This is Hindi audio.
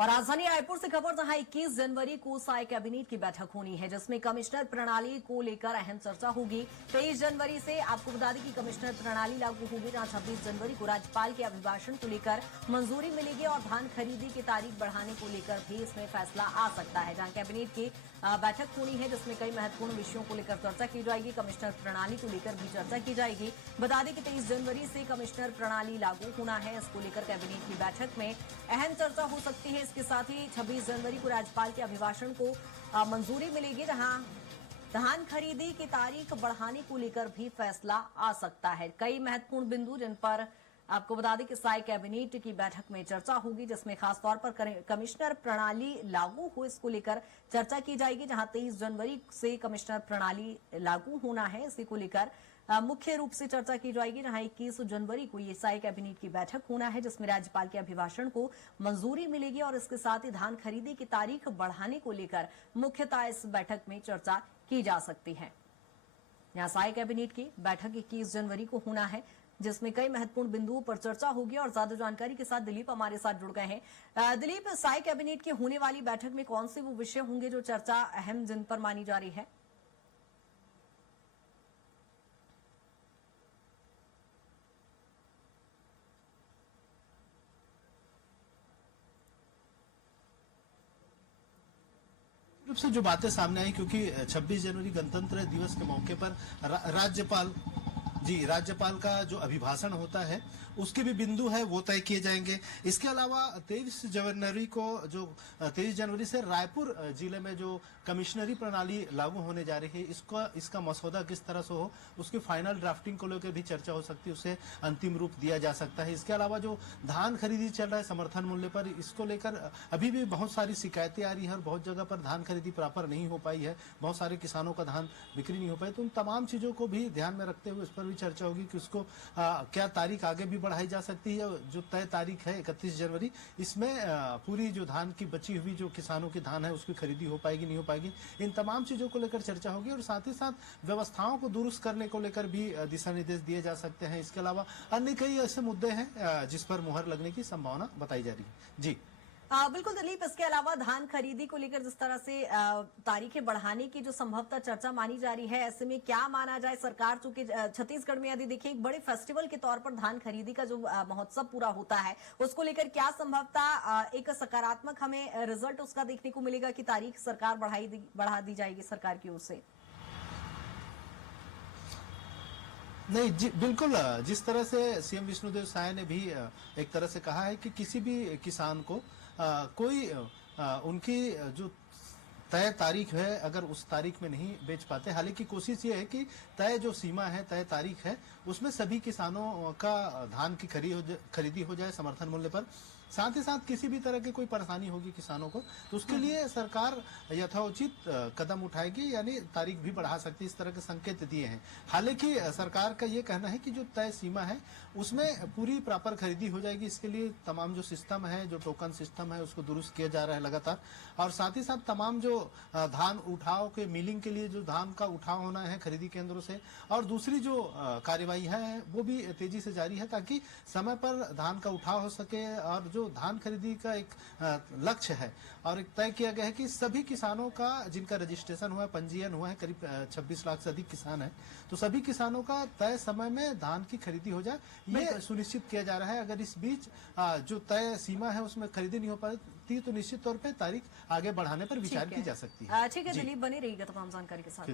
और राजधानी रायपुर से खबर जहां 21 जनवरी को साय कैबिनेट की बैठक होनी है, जिसमें कमिश्नर प्रणाली को लेकर अहम चर्चा होगी। 23 जनवरी से आपको बता दें कि कमिश्नर प्रणाली लागू होगी, जहां 26 जनवरी को राज्यपाल के अभिभाषण को लेकर मंजूरी मिलेगी और धान खरीदी की तारीख बढ़ाने को लेकर भी इसमें फैसला आ सकता है। जहां कैबिनेट की बैठक होनी है, जिसमें कई महत्वपूर्ण विषयों को लेकर चर्चा की जाएगी। कमिश्नर प्रणाली को लेकर भी चर्चा की जाएगी। बता दें कि 23 जनवरी से कमिश्नर प्रणाली लागू होना है, इसको लेकर कैबिनेट की बैठक में अहम चर्चा हो सकती है। इसके साथ ही 26 जनवरी को राज्यपाल के अभिभाषण को मंजूरी मिलेगी, जहां धान खरीदी की तारीख बढ़ाने को लेकर भी फैसला आ सकता है। कई महत्वपूर्ण बिंदु जिन पर आपको बता दें कि साय कैबिनेट की बैठक में चर्चा होगी, जिसमें खासतौर पर कमिश्नर प्रणाली लागू हो, इसको लेकर चर्चा की जाएगी। जहां 23 जनवरी से कमिश्नर प्रणाली लागू होना है, इसी को लेकर मुख्य रूप से चर्चा की जाएगी। जहां 21 जनवरी को ये साय कैबिनेट की बैठक होना है, जिसमें राज्यपाल के अभिभाषण को मंजूरी मिलेगी और इसके साथ ही धान खरीदी की तारीख बढ़ाने को लेकर मुख्यतः इस बैठक में चर्चा की जा सकती है। यहां साय कैबिनेट की बैठक 21 जनवरी को होना है, जिसमें कई महत्वपूर्ण बिंदुओं पर चर्चा होगी। और ज्यादा जानकारी के साथ दिलीप हमारे साथ जुड़ गए हैं। दिलीप, साय कैबिनेट की होने वाली बैठक में कौन से वो विषय होंगे जो चर्चा अहम जिन पर मानी जा रही है? रूप से जो बातें सामने आई, क्योंकि 26 जनवरी गणतंत्र दिवस के मौके पर राज्यपाल का जो अभिभाषण होता है उसके भी बिंदु है वो तय किए जाएंगे। इसके अलावा 23 जनवरी से रायपुर जिले में जो कमिश्नरी प्रणाली लागू होने जा रही है, इसका मसौदा किस तरह से हो, उसकी फाइनल ड्राफ्टिंग को लेकर भी चर्चा हो सकती है, उसे अंतिम रूप दिया जा सकता है। इसके अलावा जो धान खरीदी चल रहा है समर्थन मूल्य पर, इसको लेकर अभी भी बहुत सारी शिकायतें आ रही है और बहुत जगह पर धान खरीदी प्रॉपर नहीं हो पाई है, बहुत सारे किसानों का धान बिक्री नहीं हो पाई। तो उन तमाम चीजों को भी ध्यान में रखते हुए इस पर भी चर्चा होगी कि उसको क्या तारीख आगे भी बढ़ाई जा सकती है। जो तय तारीख है 31 जनवरी, इसमें पूरी जो धान की बची हुई जो किसानों की धान है उसकी खरीदी हो पाएगी नहीं हो पाएगी, इन तमाम चीजों को लेकर चर्चा होगी। और साथ ही साथ व्यवस्थाओं को दुरुस्त करने को लेकर भी दिशा निर्देश दिए जा सकते हैं। इसके अलावा अन्य कई ऐसे मुद्दे हैं जिस पर मुहर लगने की संभावना बताई जा रही है। जी बिल्कुल दिलीप, इसके अलावा धान खरीदी को लेकर जिस तरह से तारीखें बढ़ाने की जो संभवतः चर्चा मानी जा रही है, ऐसे में क्या माना जाए? सरकार चूंकि छत्तीसगढ़ में यदि देखिए एक बड़े फेस्टिवल के तौर पर धान खरीदी का जो महोत्सव पूरा होता है, उसको लेकर क्या संभवतः एक सकारात्मक हमें रिजल्ट उसका देखने को मिलेगा कि तारीख सरकार बढ़ा दी जाएगी सरकार की ओर से? नहीं जी, बिल्कुल। जिस तरह से सीएम विष्णुदेव साय ने भी एक तरह से कहा है कि किसी भी किसान को कोई उनकी जो तय तारीख है, अगर उस तारीख में नहीं बेच पाते, हालांकि कोशिश ये है कि तय जो सीमा है, तय तारीख है, उसमें सभी किसानों का धान की खरीदी हो जाए समर्थन मूल्य पर। साथ ही साथ किसी भी तरह की कोई परेशानी होगी किसानों को तो उसके लिए सरकार यथोचित कदम उठाएगी, यानी तारीख भी बढ़ा सकती है, इस तरह के संकेत दिए हैं। हालांकि सरकार का ये कहना है कि जो तय सीमा है उसमें पूरी प्रॉपर खरीदी हो जाएगी। इसके लिए तमाम जो सिस्टम है, जो टोकन सिस्टम है, उसको दुरुस्त किया जा रहा है लगातार। और साथ ही साथ तमाम जो धान उठाव के मिलिंग के लिए जो धान का उठाव होना है खरीदी केंद्रों से, और दूसरी जो कार्यवाही है वो भी तेजी से जारी है, ताकि समय पर धान का उठाव हो सके। और जो धान खरीदी का एक लक्ष्य है और एक तय किया गया है कि सभी किसानों का जिनका रजिस्ट्रेशन हुआ है, पंजीयन हुआ है, करीब 26 लाख से अधिक किसान हैं, तो सभी किसानों का तय समय में धान की खरीदी हो जाए, ये सुनिश्चित किया जा रहा है। अगर इस बीच जो तय सीमा है उसमें खरीदी नहीं हो पाती तो निश्चित तौर पर तारीख आगे बढ़ाने पर विचार की जा सकती है। ठीक है दिलीप, बने रहिएगा तमाम जानकारी के साथ।